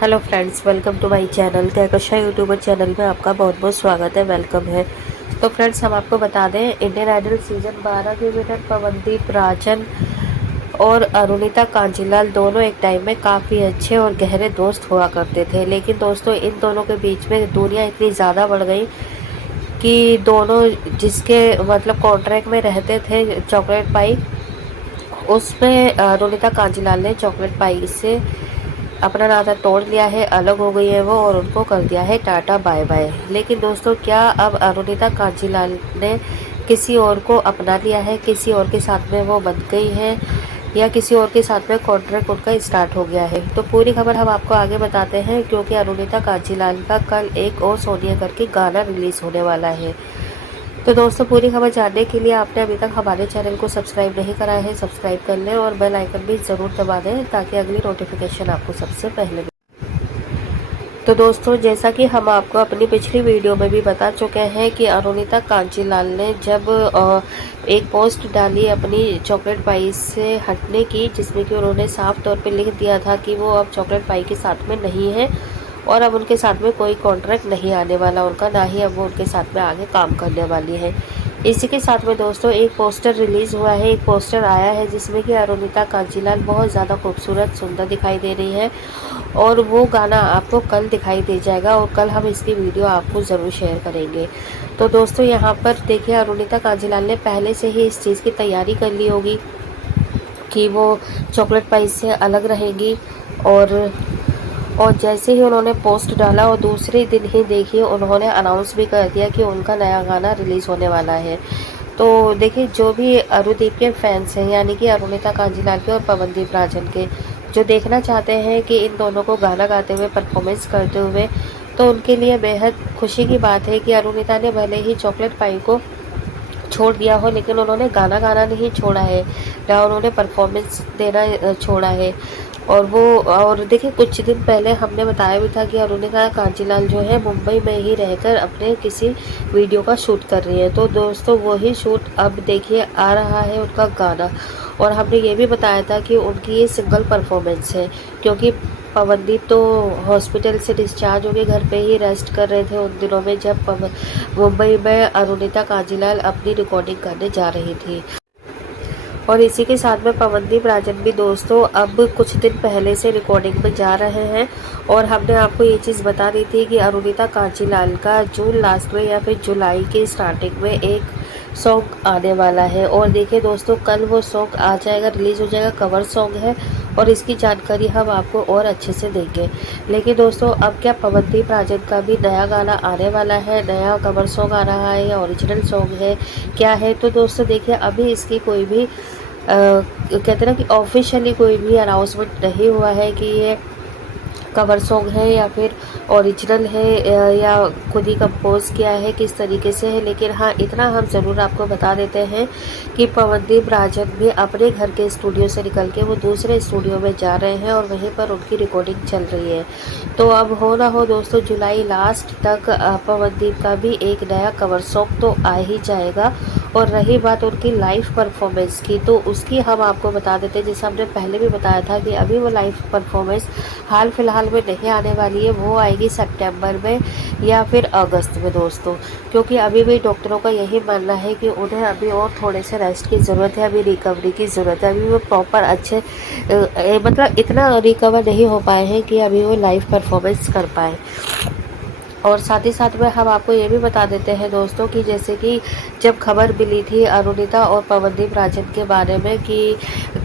Hello friends, welcome to my channel. Kahkasha YouTuber channel में आपका बहुत बहुत स्वागत है, वेलकम है। तो फ्रेंड्स, हम आपको बता दें, इंडियन आइडल सीजन 12 के विनर पवनदीप राजन और अरुणिता कांजीलाल दोनों एक टाइम में काफ़ी अच्छे और गहरे दोस्त हुआ करते थे। लेकिन दोस्तों, इन दोनों के बीच में दूरियां इतनी ज़्यादा बढ़ गई कि दोनों जिसके मतलब कॉन्ट्रैक्ट में रहते थे चॉकलेट पाई, उसमें अरुणिता कांजीलाल ने चॉकलेट पाई से अपना नाता तोड़ लिया है, अलग हो गई है वो और उनको कर दिया है टाटा बाय बाय। लेकिन दोस्तों, क्या अब अरुणिता कांजीलाल ने किसी और को अपना लिया है, किसी और के साथ में वो बन गई है, या किसी और के साथ में कॉन्ट्रैक्ट उनका स्टार्ट हो गया है? तो पूरी खबर हम आपको आगे बताते हैं, क्योंकि अरुणिता कांजीलाल का कल एक और सोनिया करके गाना रिलीज़ होने वाला है। तो दोस्तों, पूरी खबर जानने के लिए आपने अभी तक हमारे चैनल को सब्सक्राइब नहीं करा है, सब्सक्राइब कर लें और बेल आइकन भी ज़रूर दबा दें ताकि अगली नोटिफिकेशन आपको सबसे पहले मिले। तो दोस्तों, जैसा कि हम आपको अपनी पिछली वीडियो में भी बता चुके हैं कि अरुणिता कांजीलाल ने जब एक पोस्ट डाली अपनी चॉकलेट पाई से हटने की, जिसमें कि उन्होंने साफ तौर पे लिख दिया था कि वो अब चॉकलेट पाई के साथ में नहीं है और अब उनके साथ में कोई कॉन्ट्रैक्ट नहीं आने वाला उनका, ना ही अब वो उनके साथ में आगे काम करने वाली है। इसी के साथ में दोस्तों, एक पोस्टर रिलीज़ हुआ है, एक पोस्टर आया है जिसमें कि अरुणिता कांजीलाल बहुत ज़्यादा खूबसूरत सुंदर दिखाई दे रही है और वो गाना आपको कल दिखाई दे जाएगा और कल हम इसकी वीडियो आपको ज़रूर शेयर करेंगे। तो दोस्तों, यहाँ पर देखिए, अरुणिता कांजीलाल ने पहले से ही इस चीज़ की तैयारी कर ली होगी कि वो चॉकलेट पाई से अलग रहेंगी। और जैसे ही उन्होंने पोस्ट डाला और दूसरे दिन ही देखिए उन्होंने अनाउंस भी कर दिया कि उनका नया गाना रिलीज़ होने वाला है। तो देखिए, जो भी अरुदीप के फैंस हैं, यानी कि अरुणिता कांजीलाल के और पवनदीप राजन के, जो देखना चाहते हैं कि इन दोनों को गाना गाते हुए, परफॉर्मेंस करते हुए, तो उनके लिए बेहद खुशी की बात है कि अरुणिता ने भले ही चॉकलेट पाई को छोड़ दिया हो, लेकिन उन्होंने गाना गाना नहीं छोड़ा है, ना उन्होंने परफॉर्मेंस देना छोड़ा है। और देखिए, कुछ दिन पहले हमने बताया भी था कि अरुणिता कांजीलाल जो है मुंबई में ही रहकर अपने किसी वीडियो का शूट कर रही है। तो दोस्तों, वही शूट अब देखिए आ रहा है उनका गाना। और हमने ये भी बताया था कि उनकी ये सिंगल परफॉर्मेंस है, क्योंकि पवनदीप तो हॉस्पिटल से डिस्चार्ज होकर घर पे ही रेस्ट कर रहे थे उन दिनों में, जब मुंबई में अरुणिता कांजीलाल अपनी रिकॉर्डिंग करने जा रही थी। और इसी के साथ में पवनदीप राजन भी दोस्तों अब कुछ दिन पहले से रिकॉर्डिंग में जा रहे हैं। और हमने आपको ये चीज़ बता दी थी कि अरुणिता कांजीलाल का जून लास्ट में या फिर जुलाई के स्टार्टिंग में एक सॉन्ग आने वाला है। और देखिए दोस्तों, कल वो सॉन्ग आ जाएगा, रिलीज़ हो जाएगा, कवर सॉन्ग है और इसकी जानकारी हम आपको और अच्छे से देंगे। लेकिन दोस्तों, अब क्या पवनदीप राजन का भी नया गाना आने वाला है, नया कवर सॉन्ग आ रहा है या ओरिजिनल सॉन्ग है, क्या है? तो दोस्तों देखिए, अभी इसकी कोई भी कहते हैं ना कि ऑफिशियली कोई भी अनाउंसमेंट नहीं हुआ है कि ये कवर सॉन्ग है या फिर ओरिजिनल है, या खुद ही कंपोज किया है, किस तरीके से है। लेकिन हाँ, इतना हम ज़रूर आपको बता देते हैं कि पवनदीप राजन भी अपने घर के स्टूडियो से निकल के वो दूसरे स्टूडियो में जा रहे हैं और वहीं पर उनकी रिकॉर्डिंग चल रही है। तो अब हो ना हो दोस्तों, जुलाई लास्ट तक पवनदीप का भी एक नया कवर सॉन्ग तो आ ही जाएगा। और रही बात उनकी लाइव परफॉर्मेंस की, तो उसकी हम आपको बता देते हैं, जैसे हमने पहले भी बताया था कि अभी वो लाइव परफॉर्मेंस हाल फिलहाल में नहीं आने वाली है, वो आएगी सितंबर में या फिर अगस्त में दोस्तों। क्योंकि अभी भी डॉक्टरों का यही मानना है कि उन्हें अभी और थोड़े से रेस्ट की ज़रूरत है, अभी रिकवरी की ज़रूरत है। अभी वो प्रॉपर अच्छे मतलब इतना रिकवर नहीं हो पाए हैं कि अभी वो लाइव परफॉर्मेंस कर पाए। और साथ ही साथ में हम आपको ये भी बता देते हैं दोस्तों कि जैसे कि जब खबर मिली थी अरुणिता और पवनदीप राजन के बारे में कि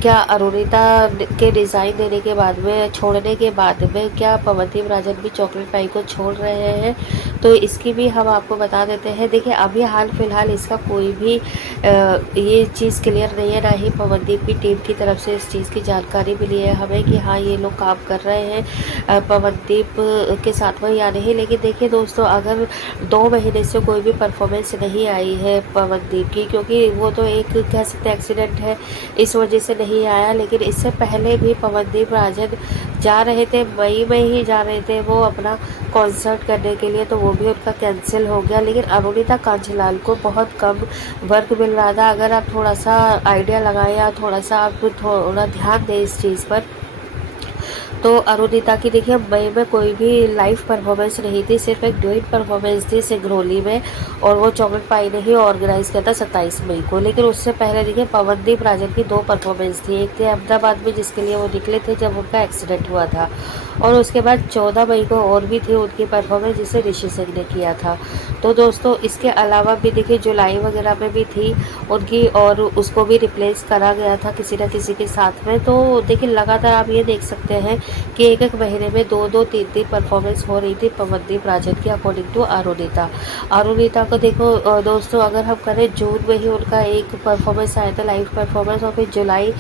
क्या अरुणिता के रिज़ाइन देने के बाद में, छोड़ने के बाद में, क्या पवनदीप राजन भी चॉकलेट पाई को छोड़ रहे हैं, तो इसकी भी हम आपको बता देते हैं। देखिए, अभी हाल फिलहाल इसका कोई भी ये चीज़ क्लियर नहीं है, ना ही पवनदीप की टीम की तरफ से इस चीज़ की जानकारी मिली है हमें कि हाँ, ये लोग काम कर रहे हैं पवनदीप के साथ में या नहीं। लेकिन देखिए दोस्तों, अगर 2 महीने से कोई भी परफॉर्मेंस नहीं आई है पवनदीप की, क्योंकि वो तो एक कह सकते एक्सीडेंट है, इस वजह से नहीं आया। लेकिन इससे पहले भी पवनदीप राजन जा रहे थे, मई में ही जा रहे थे वो अपना कॉन्सर्ट करने के लिए, तो वो भी उनका कैंसिल हो गया। लेकिन अरुणिता कांजीलाल को बहुत कम वर्क मिल रहा था। अगर आप थोड़ा सा आइडिया लगाएं या थोड़ा सा आप थोड़ा ध्यान दें इस चीज़ पर, तो अरुणिता की देखिए मई में कोई भी लाइव परफॉर्मेंस नहीं थी, सिर्फ एक ड्यूट परफॉर्मेंस थी सिंगरौली में, और वो चॉकलेट पाई ने ही ऑर्गेनाइज किया था 27 मई को। लेकिन उससे पहले देखिए पवनदीप राजन की 2 परफॉर्मेंस थी, एक थी अहमदाबाद में जिसके लिए वो निकले थे जब उनका एक्सीडेंट हुआ था, और उसके बाद 14 मई को और भी थी उनकी परफॉर्मेंस जिसे ऋषि सिंह ने किया था। तो दोस्तों इसके अलावा भी देखिए जुलाई वगैरह में भी थी उनकी, और उसको भी रिप्लेस करा गया था किसी न किसी के साथ में। तो देखिए लगातार आप ये देख सकते हैं कि एक एक महीने में 2-2 3-3 परफॉर्मेंस हो रही थी पवनदीप राजन की, अकॉर्डिंग टू अरुणिता को देखो दोस्तों, अगर हम करें जून में ही उनका एक परफॉर्मेंस आया था लाइव परफॉर्मेंस, और फिर जुलाई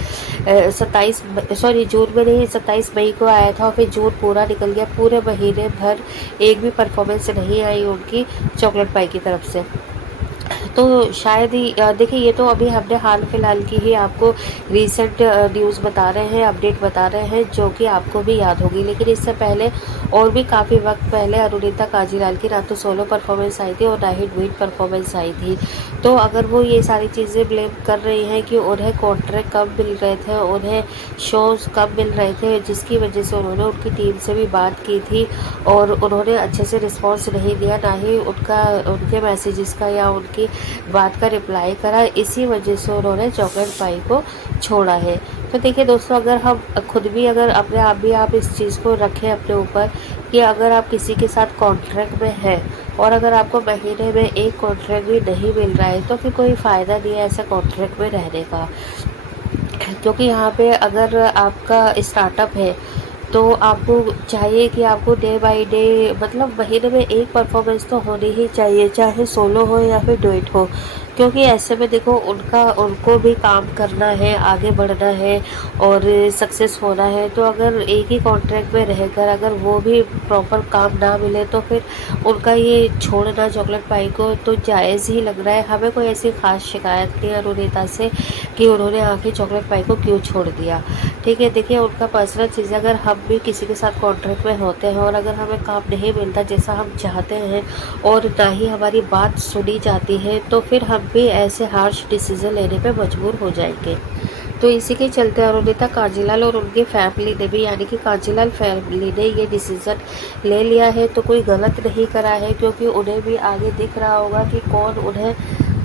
27 जून में नहीं 27 मई को आया था, और फिर जून पूरा निकल गया, पूरे महीने भर एक भी परफॉर्मेंस नहीं आई उनकी चॉकलेट पाई की तरफ से। तो शायद ही देखिए ये तो अभी हमने हाल फिलहाल की ही आपको रीसेंट न्यूज़ बता रहे हैं, अपडेट बता रहे हैं, जो कि आपको भी याद होगी। लेकिन इससे पहले और भी काफ़ी वक्त पहले अरुणिता काजीलाल की ना तो सोलो परफॉर्मेंस आई थी और ना ही ड्यूट परफॉर्मेंस आई थी। तो अगर वो ये सारी चीज़ें ब्लेम कर रही हैं कि उन्हें कॉन्ट्रैक्ट कम मिल रहे थे, उन्हें शोज़ कम मिल रहे थे, जिसकी वजह से उन्होंने उनकी टीम से भी बात की थी और उन्होंने अच्छे से रिस्पॉन्स नहीं दिया, ना ही उनके मैसेजेस का या उनकी बात का रिप्लाई करा, इसी वजह से उन्होंने चॉकलेट पाई को छोड़ा है। तो देखिए दोस्तों, अगर हम खुद भी अगर अपने आप भी आप इस चीज़ को रखें अपने ऊपर कि अगर आप किसी के साथ कॉन्ट्रैक्ट में हैं और अगर आपको महीने में एक कॉन्ट्रैक्ट भी नहीं मिल रहा है तो फिर कोई फ़ायदा नहीं है ऐसे कॉन्ट्रैक्ट में रहने का। क्योंकि यहाँ पे अगर आपका स्टार्टअप है तो आपको चाहिए कि आपको डे बाय डे मतलब महीने में एक परफॉर्मेंस तो होनी ही चाहिए, चाहे सोलो हो या फिर डुएट हो। क्योंकि ऐसे में देखो उनको भी काम करना है, आगे बढ़ना है और सक्सेस होना है। तो अगर एक ही कॉन्ट्रैक्ट में रहकर अगर वो भी प्रॉपर काम ना मिले तो फिर उनका ये छोड़ना चॉकलेट पाई को तो जायज़ ही लग रहा है। हमें कोई ऐसी ख़ास शिकायत नहीं है अरुणिता से कि उन्होंने आके चॉकलेट पाई को क्यों छोड़ दिया। ठीक है, देखिए उनका पर्सनल चीज़, अगर हम भी किसी के साथ कॉन्ट्रैक्ट में होते हैं और अगर हमें काम नहीं मिलता जैसा हम चाहते हैं और ना ही हमारी बात सुनी जाती है तो फिर हम भी ऐसे हार्श डिसीजन लेने पे मजबूर हो जाएंगे। तो इसी के चलते अरुणिता कांजीलाल और उनकी फैमिली ने भी, यानी कि कांजीलाल फैमिली ने ये डिसीज़न ले लिया है तो कोई गलत नहीं करा है, क्योंकि उन्हें भी आगे दिख रहा होगा कि कौन उन्हें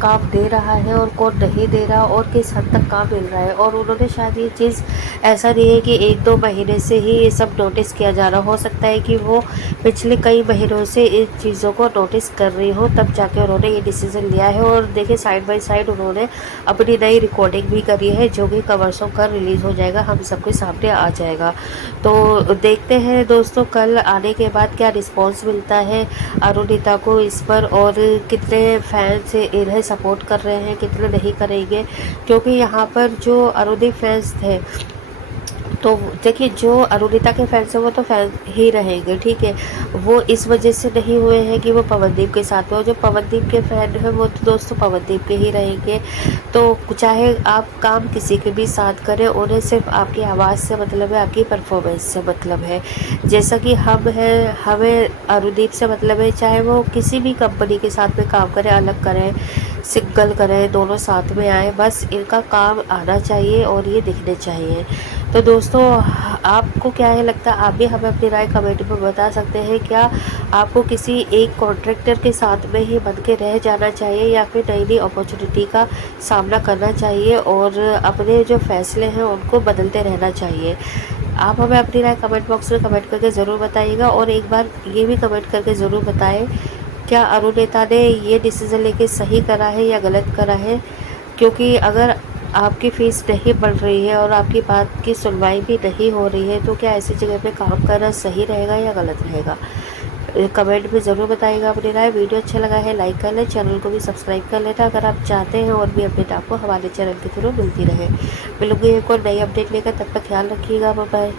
काम दे रहा है और कौन नहीं दे रहा और किस हद तक काम मिल रहा है। और उन्होंने शायद ये चीज़ ऐसा नहीं है कि 1-2 महीने से ही ये सब नोटिस किया जा रहा, हो सकता है कि वो पिछले कई महीनों से इन चीज़ों को नोटिस कर रही हो, तब जाके उन्होंने ये डिसीज़न लिया है। और देखिए साइड बाय साइड उन्होंने अपनी नई रिकॉर्डिंग भी करी है जो कि कवर सॉन्ग का रिलीज़ हो जाएगा, हम सबके सामने आ जाएगा। तो देखते हैं दोस्तों कल आने के बाद क्या रिस्पॉन्स मिलता है अरुणिता को इस पर, और कितने फैंस इन्हें सपोर्ट कर रहे हैं, कितने नहीं करेंगे। क्योंकि यहाँ पर जो अरुणिता फैंस थे तो देखिए जो अरुणिता के फैंस हैं वो तो फैन ही रहेंगे, ठीक है, वो इस वजह से नहीं हुए हैं कि वो पवनदीप के साथ हो। जो पवनदीप के फैन हैं वो तो दोस्तों पवनदीप के ही रहेंगे। तो चाहे आप काम किसी के भी साथ करें, उन्हें सिर्फ आपकी आवाज़ से मतलब है, आपकी परफॉर्मेंस से मतलब है। जैसा कि हम हैं, हमें अरुणदीप से मतलब है, चाहे वो किसी भी कंपनी के साथ में काम करें, अलग करें, सिंगल करें, दोनों साथ में आए, बस इनका काम आना चाहिए और ये दिखने चाहिए। तो दोस्तों आपको क्या है लगता है, आप भी हमें अपनी राय कमेंट में बता सकते हैं। क्या आपको किसी एक कॉन्ट्रैक्टर के साथ में ही बन के रह जाना चाहिए या फिर नई नई अपॉर्चुनिटी का सामना करना चाहिए और अपने जो फैसले हैं उनको बदलते रहना चाहिए? आप हमें अपनी राय कमेंट बॉक्स में कमेंट करके ज़रूर बताइएगा। और एक बार ये भी कमेंट करके ज़रूर बताएं, क्या अरुणिता ने ये डिसीज़न लेके सही करा है या गलत करा है? क्योंकि अगर आपकी फ़ीस नहीं बढ़ रही है और आपकी बात की सुनवाई भी नहीं हो रही है तो क्या ऐसी जगह पे काम करना सही रहेगा या गलत रहेगा? कमेंट में ज़रूर बताइएगा अपनी राय। वीडियो अच्छा लगा है लाइक कर लें, चैनल को भी सब्सक्राइब कर लेना अगर आप चाहते हैं और भी अपडेट आपको हमारे चैनल के थ्रू मिलती रहे। मिलूंगी एक और नई अपडेट लेकर, तब तक ख्याल रखिएगा, बाय बाय।